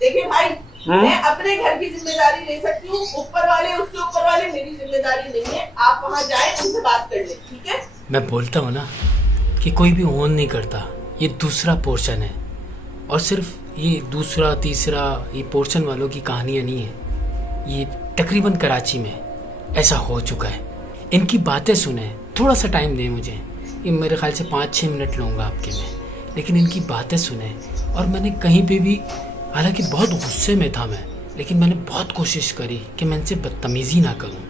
देखिए भाई, मैं अपने घर की जिम्मेदारी ले सकती हूँ, ऊपर वाले उससे ऊपर वाले मेरी जिम्मेदारी नहीं है। आप वहाँ जाए, उनसे बात कर ले, ठीक है? मैं बोलता हूँ ना कि कोई भी ओन नहीं करता, ये दूसरा पोर्शन है। और सिर्फ ये दूसरा तीसरा ये पोर्शन वालों की कहानियाँ नहीं है, ये तकरीबन कराची में ऐसा हो चुका है। इनकी बातें सुने, थोड़ा सा टाइम दें मुझे, ये मेरे ख्याल से 5-6 मिनट लूँगा आपके में, लेकिन इनकी बातें सुने। और मैंने कहीं पे भी, हालांकि बहुत गुस्से में था मैं, लेकिन मैंने बहुत कोशिश करी कि मैं इनसे बदतमीज़ी ना करूं।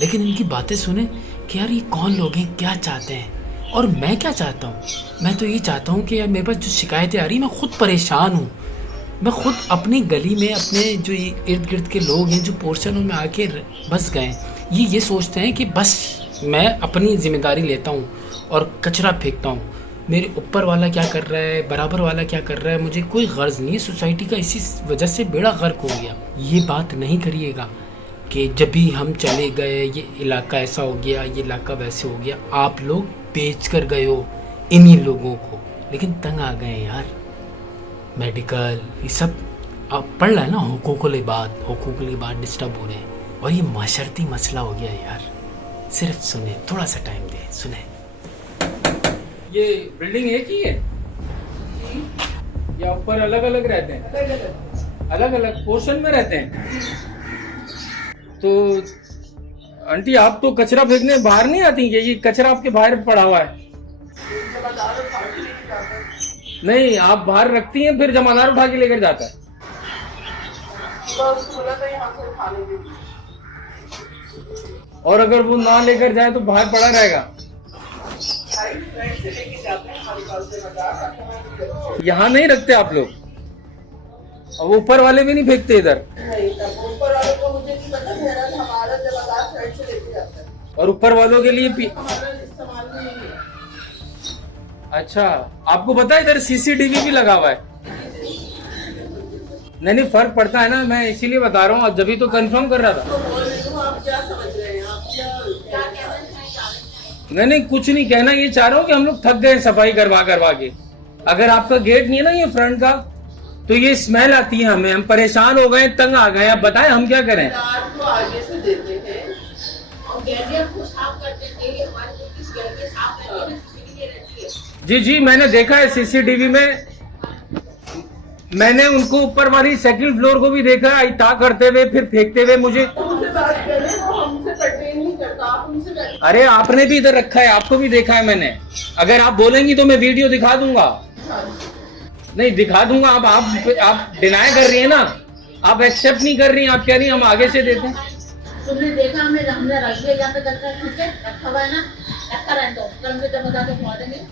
लेकिन इनकी बातें सुने कि यार ये कौन लोग हैं, क्या चाहते हैं और मैं क्या चाहता हूं। मैं तो ये चाहता हूं कि यार मेरे पास जो शिकायतें आ रही, मैं खुद परेशान हूं। मैं खुद अपनी गली में, अपने जो इर्द गिर्द के लोग हैं जो पोर्शनों में आके बस गए, ये सोचते हैं कि बस मैं अपनी जिम्मेदारी लेता हूँ और कचरा फेंकता हूँ। मेरे ऊपर वाला क्या कर रहा है, बराबर वाला क्या कर रहा है, मुझे कोई गर्ज नहीं है। सोसाइटी का इसी वजह से बेड़ा गर्क हो गया। ये बात नहीं करिएगा कि जब भी हम चले गए ये इलाका ऐसा हो गया, ये इलाका वैसे हो गया। आप लोग बेच कर गए हो इन्हीं लोगों को, लेकिन तंग आ गए यार। मेडिकल ये सब आप पढ़ रहे हैं ना, हुकूकुल इबाद डिस्टर्ब हो रहे हैं और ये माशरती मसला हो गया यार। सिर्फ सुने, थोड़ा सा टाइम दे, सुने। ये बिल्डिंग एक ही है या ऊपर अलग अलग रहते हैं? अलग अलग पोर्शन में रहते हैं। तो आंटी आप तो कचरा फेंकने बाहर नहीं आती? ये कचरा आपके बाहर पड़ा हुआ है। नहीं, आप बाहर रखती हैं, फिर जमादार उठा के लेकर जाता है। और अगर वो ना लेकर जाए तो बाहर पड़ा रहेगा। यहाँ नहीं रखते आप लोग? और ऊपर वाले भी नहीं फेंकते इधर? ऊपर वालों को मुझे नहीं पता, हमारा जमादार साइड से लेके जाता है। और ऊपर वालों के लिए हमारा इस्तेमाल नहीं है। अच्छा, आपको पता है इधर सीसीटीवी भी लगा हुआ है? नहीं, फर्क पड़ता है ना, मैं इसीलिए बता रहा हूँ। जब ही तो कंफर्म कर रहा था। आप क्या समझ रहे हैं? आप क्या नहीं, कुछ नहीं कहना, ये चाह रहा हूँ कि हम लोग थक गए सफाई करवा के। अगर आपका गेट नहीं है ना ये फ्रंट का, तो ये स्मेल आती है हमें, हम परेशान हो गए, तंग आ गए। आप बताएं हम क्या करें? तो आगे से देते हैं और गैलियन को साफ करते थे। हमारे को किस गैलियन साफ रहती है? जी, मैंने देखा है सीसीटीवी में। मैंने उनको ऊपर वाली सेकंड फ्लोर को भी देखा है, इता करते हुए फिर फेंकते हुए। मुझे उनसे बात करें, वो हमसे पर्टेन नहीं करता। आप उनसे अरे आपने भी इधर रखा है, आपको भी देखा है मैंने। अगर आप बोलेंगी तो मैं वीडियो दिखा दूंगा। नहीं, दिखा दूंगा। आप डिनाई कर रही है ना, आप एक्सेप्ट नहीं कर रही हैं। आप कह रही हैं हम आगे से देते हैं। तुमने देखा हमने रख दिया, यहाँ पे रखा हुआ है ना, रखा रहे तो कल में जब बता के खवा देंगे।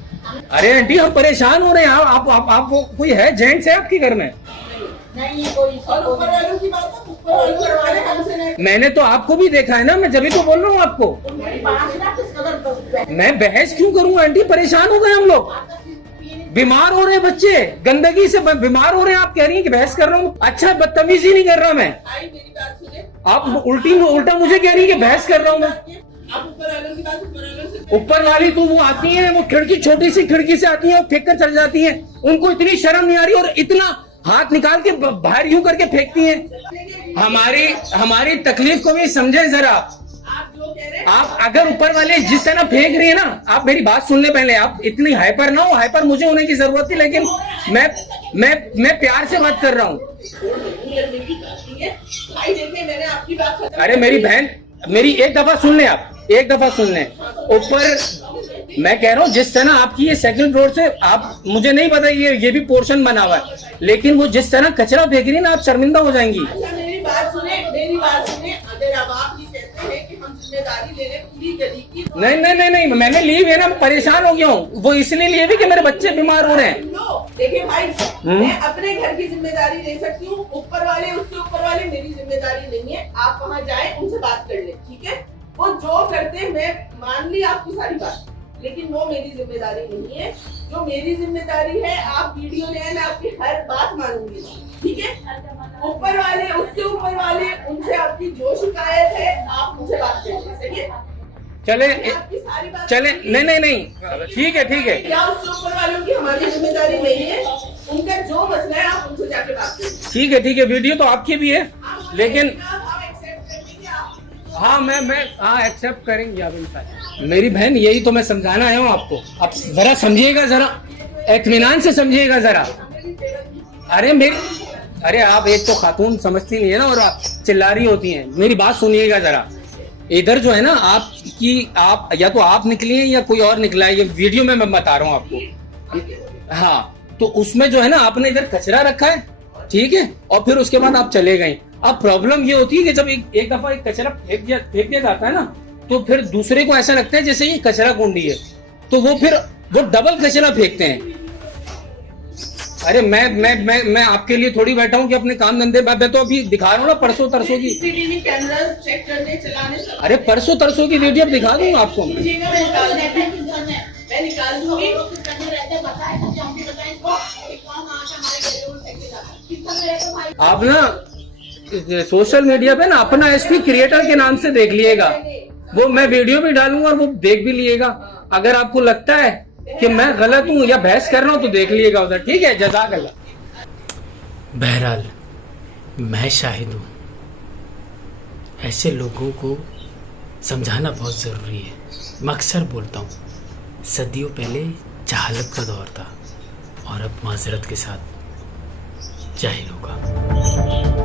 अरे आंटी हम परेशान हो रहे हैं। आप कोई है, जेंट्स है आपके घर में? नहीं, कोई और ऊपर वालों की बात है, ऊपर वाले हमसे नहीं। मैंने तो आपको भी देखा है ना, मैं जब तो बोल रहा हूँ आपको। मैं बहस क्यों करूँ आंटी? परेशान हो गए हम लोग, बीमार हो रहे बच्चे, गंदगी से बीमार हो रहे हैं। आप कह रही हैं कि बहस कर रहा हूँ? अच्छा, बदतमीजी नहीं कर रहा मैं। मेरी बात सुने। आप उल्टा मुझे कह रही है कि बहस कर रहा हूँ मैं। आप ऊपर वालों की बात ऊपर वालों से। ऊपर वाली तो वो आती है, वो खिड़की, छोटी सी खिड़की से आती है और फेंक कर चल जाती है। उनको इतनी शर्म नहीं आ रही और इतना हाथ निकाल के बाहर यूं करके फेंकती हैं। हमारी तकलीफ को भी समझे जरा। आप अगर ऊपर वाले जिस तरह फेंक रही है ना, आप मेरी बात सुन ले पहले। आप इतनी हाइपर ना हो, हाइपर मुझे होने की जरूरत थी, लेकिन मैं प्यार से बात कर रहा हूँ। अरे मेरी बहन, मेरी एक दफा सुन ले, आप एक दफा सुन ले। ऊपर मैं कह रहा हूँ जिस तरह आपकी ये सेकंड फ्लोर से, आप, मुझे नहीं पता ये भी पोर्शन बना हुआ है, लेकिन वो जिस तरह कचरा फेंक रही है ना, आप शर्मिंदा हो जाएंगी। मेरी बात सुने। अगर अब आप ये कहते हैं कि हम जिम्मेदारी ले लें पूरी गली की, नहीं, मैंने लीव है ना, मैं परेशान हो गया हूँ। वो इसलिए लिए भी कि मेरे बच्चे बीमार हो रहे हैं। देखिए भाई, मैं अपने घर की जिम्मेदारी ले सकती हूँ, ऊपर वाले उससे ऊपर वाले मेरी जिम्मेदारी नहीं है। आप वहाँ जाए, उनसे बात कर ले, ठीक है? वो जो करते, मैं मान ली आपकी सारी बात, लेकिन वो मेरी जिम्मेदारी नहीं है। जो मेरी जिम्मेदारी है, आप वीडियो ले आए, मैं आपकी हर बात मानूंगी, ठीक है? ऊपर वाले उससे ऊपर वाले, उनसे आपकी जो शिकायत है आप उनसे बात करिए, सही है? चले नहीं, ठीक है। क्या उससे ऊपर वालों की हमारी जिम्मेदारी नहीं है? उनका जो मसला है आप उनसे जाके बात करिए। ठीक है, वीडियो तो आपकी भी है, लेकिन हम एक्सेप्ट करेंगे आप। हाँ मैं एक्सेप्ट करेंगे आप इंसान। मेरी बहन, यही तो मैं समझाना आया हूँ आपको। आप जरा समझिएगा, जरा इत्मीनान से समझिएगा जरा। अरे आप एक तो खातून समझती नहीं है ना, और आप चिल्ला रही होती हैं। मेरी बात सुनिएगा जरा। इधर जो है ना आप या तो आप निकली हैं या कोई और निकला है, ये वीडियो में मैं बता रहा हूँ आपको। हाँ, तो उसमें जो है ना आपने इधर कचरा रखा है, ठीक है, और फिर उसके बाद आप चले गए। अब प्रॉब्लम ये होती है कि जब एक दफा एक कचरा फेंक दिया जाता है ना, तो फिर दूसरे को ऐसा लगता है जैसे ये कचरा कुंडी है, तो वो डबल कचरा फेंकते हैं। अरे मैं आपके लिए थोड़ी बैठा हूँ कि अपने काम धंधे, मैं तो अभी दिखा रहा हूँ ना परसों तरसों की। सीसीटीवी कैमरा चेक करने चलाने सब। अरे परसों तरसों की वीडियो दिखा दूंगा आपको मैं। कीजिएगा, मैं निकाल दूंगी। आप ना सोशल मीडिया पे ना अपना एसपी क्रिएटर के नाम से देख लिएगा, वो मैं वीडियो भी डालूंगा और वो देख भी लिएगा। अगर आपको लगता है कि मैं गलत हूँ या बहस कर रहा हूँ तो देख लिएगा उधर, ठीक है। जज़ाकल्लाह। बहरहाल मैं शाहिद हूँ। ऐसे लोगों को समझाना बहुत ज़रूरी है। मैं अक्सर बोलता हूँ, सदियों पहले जहालत का दौर था और अब माजरत के साथ जाहिलों का।